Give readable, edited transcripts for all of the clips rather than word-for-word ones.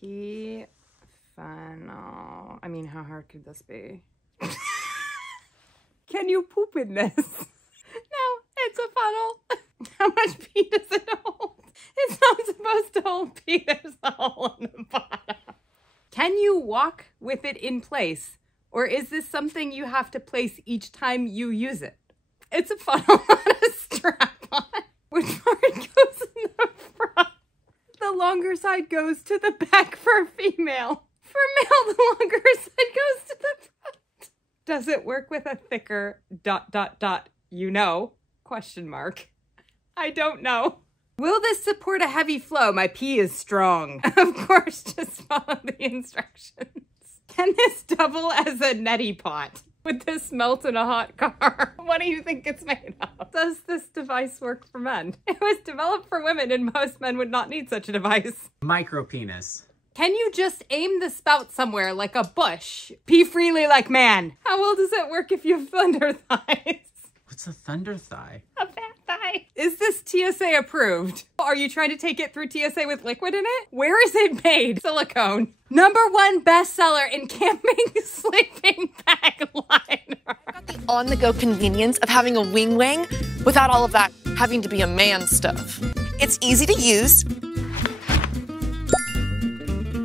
Pee funnel. I mean, how hard could this be? Can you poop in this? No, it's a funnel. How much pee does it hold? It's not supposed to hold pee. There's a hole in the bottom. Can you walk with it in place? Or is this something you have to place each time you use it? It's a funnel, not a strap-on. Which part goes in the front? The longer side goes to the back for female. For male, the longer side goes to the front. Does it work with a thicker ... you know? Question mark. I don't know. Will this support a heavy flow? My pee is strong. Of course, just follow the instructions. Can this double as a neti pot? Would this melt in a hot car? What do you think it's made of? Does this device work for men? It was developed for women and most men would not need such a device. Micro penis. Can you just aim the spout somewhere like a bush? Pee freely like man. How well does it work if you have thunder thighs? What's a thunder thigh? A fat thigh. Is this TSA approved? Are you trying to take it through TSA with liquid in it? Where is it made? Silicone. #1 bestseller in camping sleeping bag liner. Got the on-the-go convenience of having a wing wang without all of that having to be a man stuff. It's easy to use.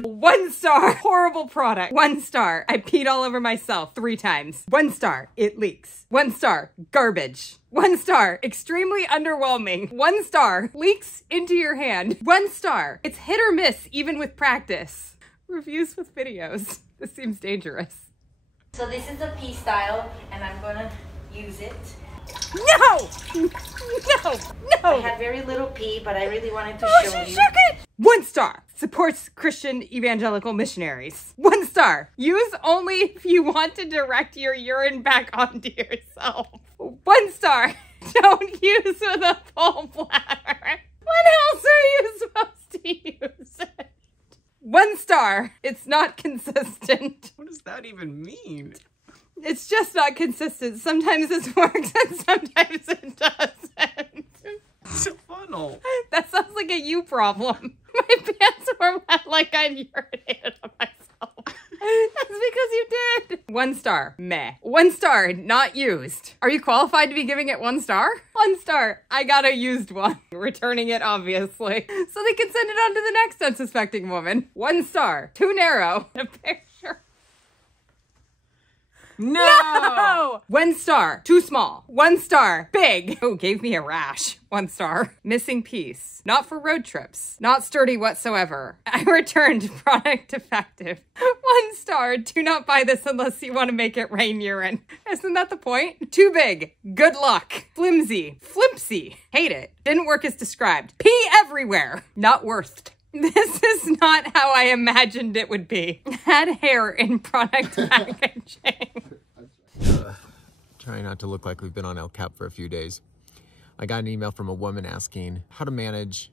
1 star. Horrible product. 1 star. I peed all over myself 3 times. 1 star. It leaks. 1 star. Garbage. 1 star. Extremely underwhelming. 1 star. Leaks into your hand. 1 star. It's hit or miss even with practice. Reviews with videos. This seems dangerous. So this is the pee style, and I'm gonna use it. No! No! I had very little pee, but I really wanted to show she you. shook it! 1 star. Supports Christian evangelical missionaries. 1 star. Use only if you want to direct your urine back onto yourself. 1 star. Don't use with a full bladder. When else are you supposed to use it? 1 star. It's not consistent. What does that even mean? It's just not consistent. Sometimes this works and sometimes it doesn't. It's a funnel. That sounds like a you problem. My pants were wet like I'd urinated on myself. That's because you did. 1 star. Meh. 1 star. Not used. Are you qualified to be giving it 1 star? 1 star. I got a used one. Returning it, obviously. So they can send it on to the next unsuspecting woman. 1 star. Too narrow. A picture. No! 1 star. Too small. 1 star. Big. Oh, gave me a rash. 1 star. Missing piece. Not for road trips. Not sturdy whatsoever. I returned. Product defective. 1 star. Do not buy this unless you want to make it rain urine. Isn't that the point? Too big. Good luck. Flimsy. Flimpsy. Hate it. Didn't work as described. Pee everywhere. Not worth. This is not how I imagined it would be. Had hair in product packaging. Trying not to look like we've been on El Cap for a few days. I got an email from a woman asking how to manage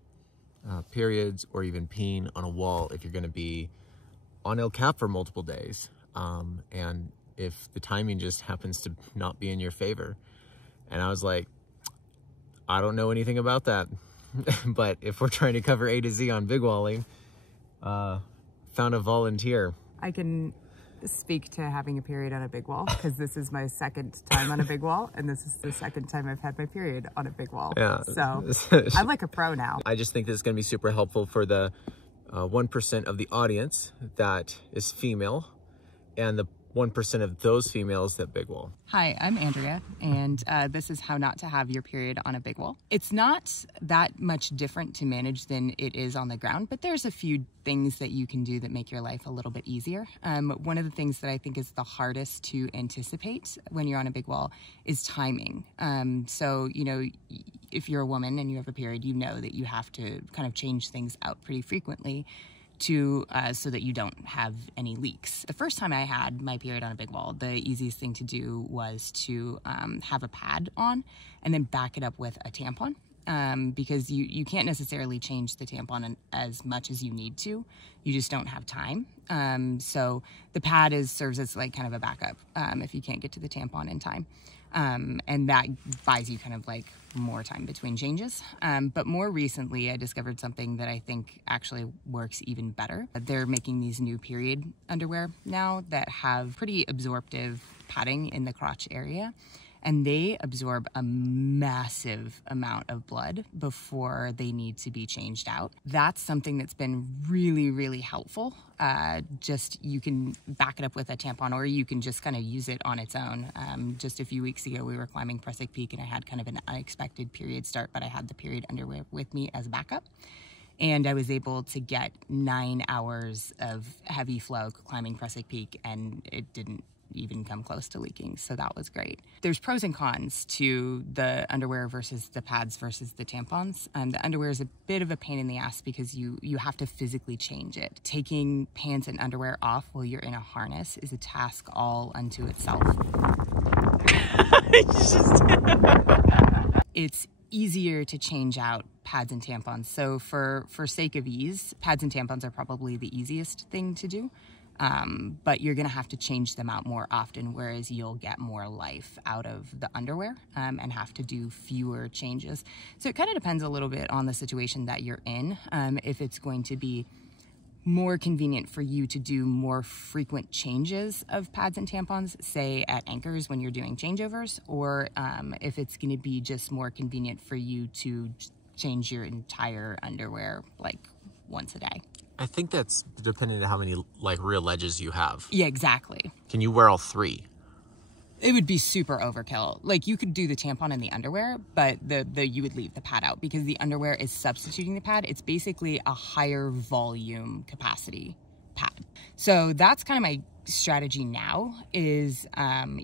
periods or even peeing on a wall if you're going to be on El Cap for multiple days. And if the timing just happens to not be in your favor. And I was like, I don't know anything about that. But if we're trying to cover A to Z on big walling, found a volunteer. I can speak to having a period on a big wall because this is my 2nd time on a big wall and this is the 2nd time I've had my period on a big wall. Yeah. So I'm like a pro now. I just think this is going to be super helpful for the 1% of the audience that is female and the 1% of those females that big wall. Hi, I'm Andrea, and this is how not to have your period on a big wall. It's not that much different to manage than it is on the ground, but there's a few things that you can do that make your life a little bit easier. One of the things that I think is the hardest to anticipate when you're on a big wall is timing. So, you know, if you're a woman and you have a period, you know that you have to kind of change things out pretty frequently to so that you don't have any leaks. The first time I had my period on a big wall, the easiest thing to do was to have a pad on and then back it up with a tampon because you can't necessarily change the tampon as much as you need to. You just don't have time. So the pad serves as like kind of a backup if you can't get to the tampon in time. And that buys you kind of like more time between changes. But more recently, I discovered something that I think actually works even better. They're making these new period underwear now that have pretty absorptive padding in the crotch area. And they absorb a massive amount of blood before they need to be changed out. That's something that's been really, really helpful. Just you can back it up with a tampon, or you can just kind of use it on its own. Just a few weeks ago, we were climbing Prusik Peak and I had kind of an unexpected period start, but I had the period underwear with me as backup. And I was able to get 9 hours of heavy flow climbing Prusik Peak, and it didn't even come close to leaking, so that was great. There's pros and cons to the underwear versus the pads versus the tampons. The underwear is a bit of a pain in the ass because you have to physically change it. Taking pants and underwear off while you're in a harness is a task all unto itself. It's easier to change out pads and tampons. So for sake of ease, pads and tampons are probably the easiest thing to do. But you're going to have to change them out more often, whereas you'll get more life out of the underwear and have to do fewer changes. So it kind of depends a little bit on the situation that you're in. If it's going to be more convenient for you to do more frequent changes of pads and tampons, say at anchors when you're doing changeovers, or if it's going to be just more convenient for you to change your entire underwear like once a day. I think that's depending on how many like real ledges you have. Yeah, exactly. Can you wear all three? It would be super overkill. Like you could do the tampon and the underwear, but you would leave the pad out because the underwear is substituting the pad. It's basically a higher volume capacity pad. So that's kind of my strategy now is,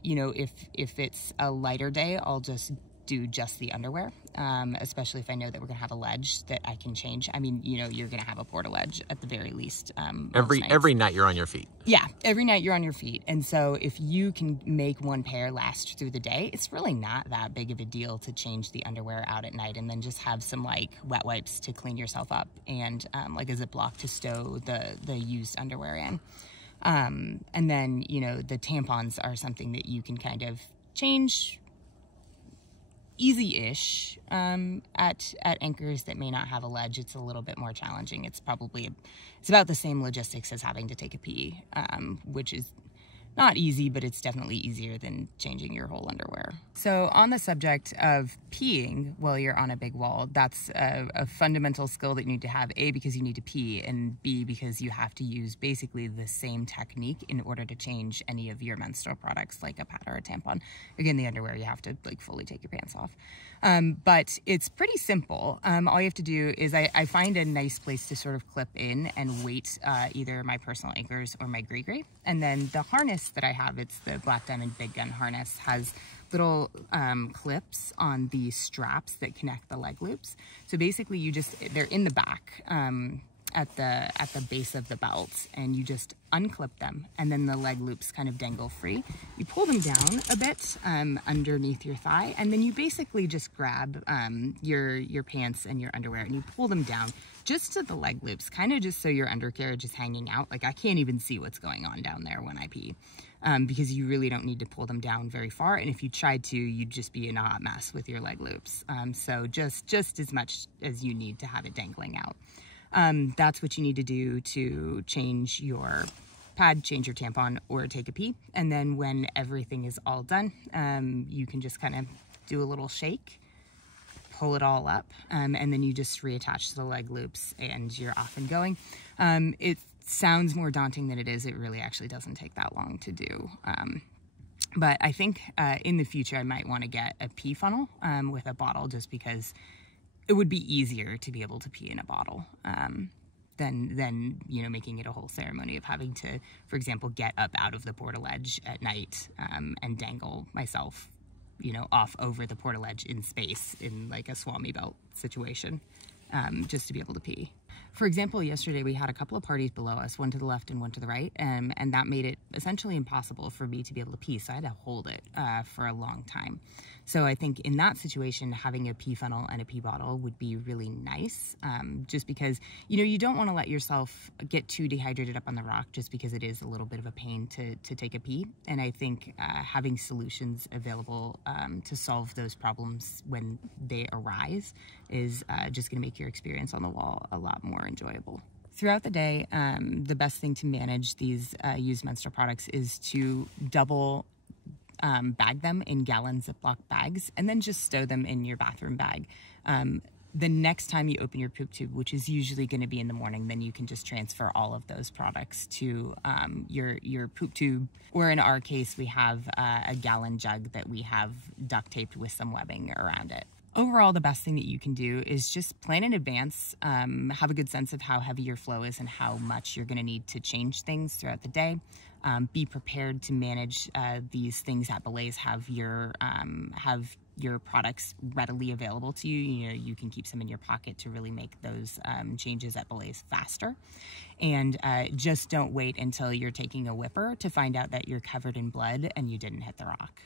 you know, if it's a lighter day, I'll just do just the underwear, especially if I know that we're gonna have a ledge that I can change. I mean, you know, you're gonna have a porta-ledge at the very least. Every night you're on your feet. Yeah, every night you're on your feet. And so if you can make one pair last through the day, it's really not that big of a deal to change the underwear out at night and then just have some like wet wipes to clean yourself up and like a Ziploc to stow the used underwear in. And then, you know, the tampons are something that you can kind of change easy-ish at anchors that may not have a ledge. It's a little bit more challenging. It's about the same logistics as having to take a pee, which is not easy, but it's definitely easier than changing your whole underwear. So on the subject of peeing while you're on a big wall, that's a fundamental skill that you need to have, A, because you need to pee, and B, because you have to use basically the same technique in order to change any of your menstrual products like a pad or a tampon. Again, the underwear, you have to like fully take your pants off. But it's pretty simple. All you have to do is I find a nice place to sort of clip in and weight either my personal anchors or my Gree. And then the harness that I have, it's the Black Diamond Big Gun harness, has little clips on the straps that connect the leg loops. So basically they're in the back at the base of the belt, and you just unclip them, and then the leg loops kind of dangle free. You pull them down a bit underneath your thigh, and then you basically just grab your pants and your underwear and you pull them down just to the leg loops, kind of just so your undercarriage is hanging out. Like I can't even see what's going on down there when I pee, because you really don't need to pull them down very far. And if you tried to, you'd just be in a hot mess with your leg loops. So just as much as you need to have it dangling out. That's what you need to do to change your pad, change your tampon, or take a pee. And then when everything is all done, you can just kind of do a little shake, pull it all up, and then you just reattach to the leg loops and you're off and going. It sounds more daunting than it is. It really actually doesn't take that long to do. But I think in the future I might want to get a pee funnel with a bottle, just because it would be easier to be able to pee in a bottle than you know, making it a whole ceremony of having to, for example, get up out of the porta-ledge at night and dangle myself, you know, off over the porta-ledge in space in like a Swami belt situation, just to be able to pee. For example, yesterday we had a couple of parties below us, one to the left and one to the right, and that made it essentially impossible for me to be able to pee, so I had to hold it for a long time. So I think in that situation, having a pee funnel and a pee bottle would be really nice, just because, you know, you don't want to let yourself get too dehydrated up on the rock just because it is a little bit of a pain to take a pee. And I think having solutions available to solve those problems when they arise is just going to make your experience on the wall a lot more enjoyable. Throughout the day, the best thing to manage these used menstrual products is to double bag them in gallon Ziploc bags and then just stow them in your bathroom bag. The next time you open your poop tube, which is usually going to be in the morning, then you can just transfer all of those products to your poop tube, or in our case, we have a gallon jug that we have duct taped with some webbing around it. Overall, the best thing that you can do is just plan in advance, have a good sense of how heavy your flow is and how much you're going to need to change things throughout the day. Be prepared to manage these things at Belize. Have your products readily available to you. You know, you can keep some in your pocket to really make those changes at Belize faster. And just don't wait until you're taking a whipper to find out that you're covered in blood and you didn't hit the rock.